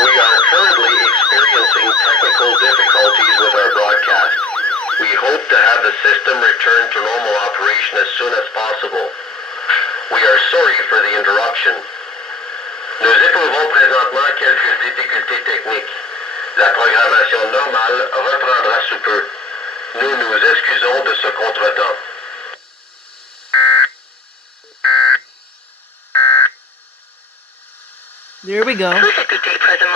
We are currently experiencing technical difficulties with our broadcast. We hope to have the system return to normal operation as soon as possible. We are sorry for the interruption. Nous éprouvons présentement quelques difficultés techniques. La programmation normale reprendra sous peu. Nous nous excusons de ce contretemps. There we go. Tous écoutez présentement